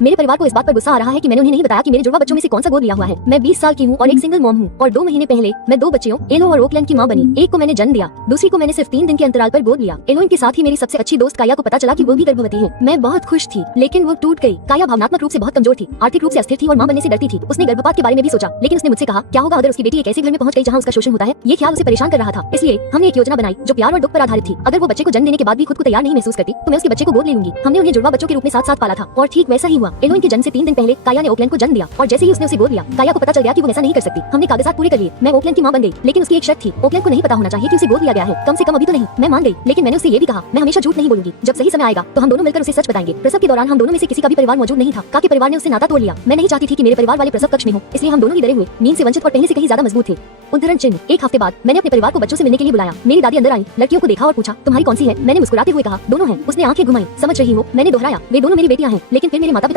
मेरे परिवार को इस बात पर गुस्सा आ रहा है कि मैंने उन्हें नहीं बताया कि मेरे जुड़वा बच्चों में से कौन सा गोद लिया हुआ है। मैं 20 साल की हूँ और एक सिंगल मॉम हूँ और 2 महीने पहले मैं 2 बच्चियों एलो और ओकलैंड की माँ बनी। एक को मैंने जन्म दिया, दूसरी को मैंने सिर्फ 3 दिन के अंतराल पर गोद लिया। एलोइन के साथ ही मेरी सबसे अच्छी दोस्त काया को पता चला कि वो भी गर्भवती है। मैं बहुत खुश थी, लेकिन वो टूट गई। काया भावनात्मक रूप से बहुत कमजोर थी, आर्थिक रूप से अस्थिर थी और माँ बनने से डरती थी। उसने गर्भपात के बारे में भी सोचा, लेकिन उसने मुझसे कहा क्या होगा अगर उसकी बेटी एक ऐसे घर में पहुंच गई जहाँ उसका शोषण होता है। ये ख्याल उसे परेशान कर रहा था। इसलिए हमने एक योजना बनाई जो प्यार और दुख पर आधारित थी। अगर वो बच्चे को जन्म देने के बाद भी खुद को तैयार नहीं महसूस करती तो मैं उसके बच्चे को गोद ले लूंगी। हमने उन्हें जुड़वा बच्चों के रूप में साथ साथ पाला था और ठीक वैसा ही हुआ। एलोइन के जन्म से 3 दिन पहले काया ने ओकलैंड को जन्म दिया और जैसे ही उसने उसे गोद लिया, काया को पता चल गया कि वो वैसा नहीं कर सकती। हमने कागजात पूरे कर लिए, मैं ओकलैंड की मां बन गई, लेकिन उसकी एक शर्त थी, ओकलैंड को नहीं पता होना चाहिए कि उसे गोद लिया गया है, कम से कम अभी तो नहीं। मैं मान गई, लेकिन मैंने उससे ये भी कहा मैं हमेशा झूठ नहीं बोलूंगी। जब सही समय आएगा तो हम दोनों मिलकर उसे सच बताएंगे। प्रसव के दौरान हम दोनों में से किसी का भी परिवार मौजूद नहीं था। का के परिवार ने उससे नाता तोड़ लिया। मैं नहीं चाहती थी कि मेरे परिवार वाले प्रसव कक्ष में हो, इसलिए हम दोनों ही डरे हुए, नींद से वंचित और पहले से कहीं ज्यादा मजबूत थे। उद्धरण चिन्ह। एक हफ्ते बाद मैंने अपने परिवार को बच्चों से मिलने के लिए बुलाया। मेरी दादी अंदर आई, लड़कियों को देखा और पूछा तुम्हारी कौन सी है। मैंने मुस्कुराते हुए कहा दोनों हैं। उसने आंखें घुमाई। समझ रही हो? मैंने दोहराया वे दोनों मेरी बेटियां हैं। लेकिन फिर मेरे माता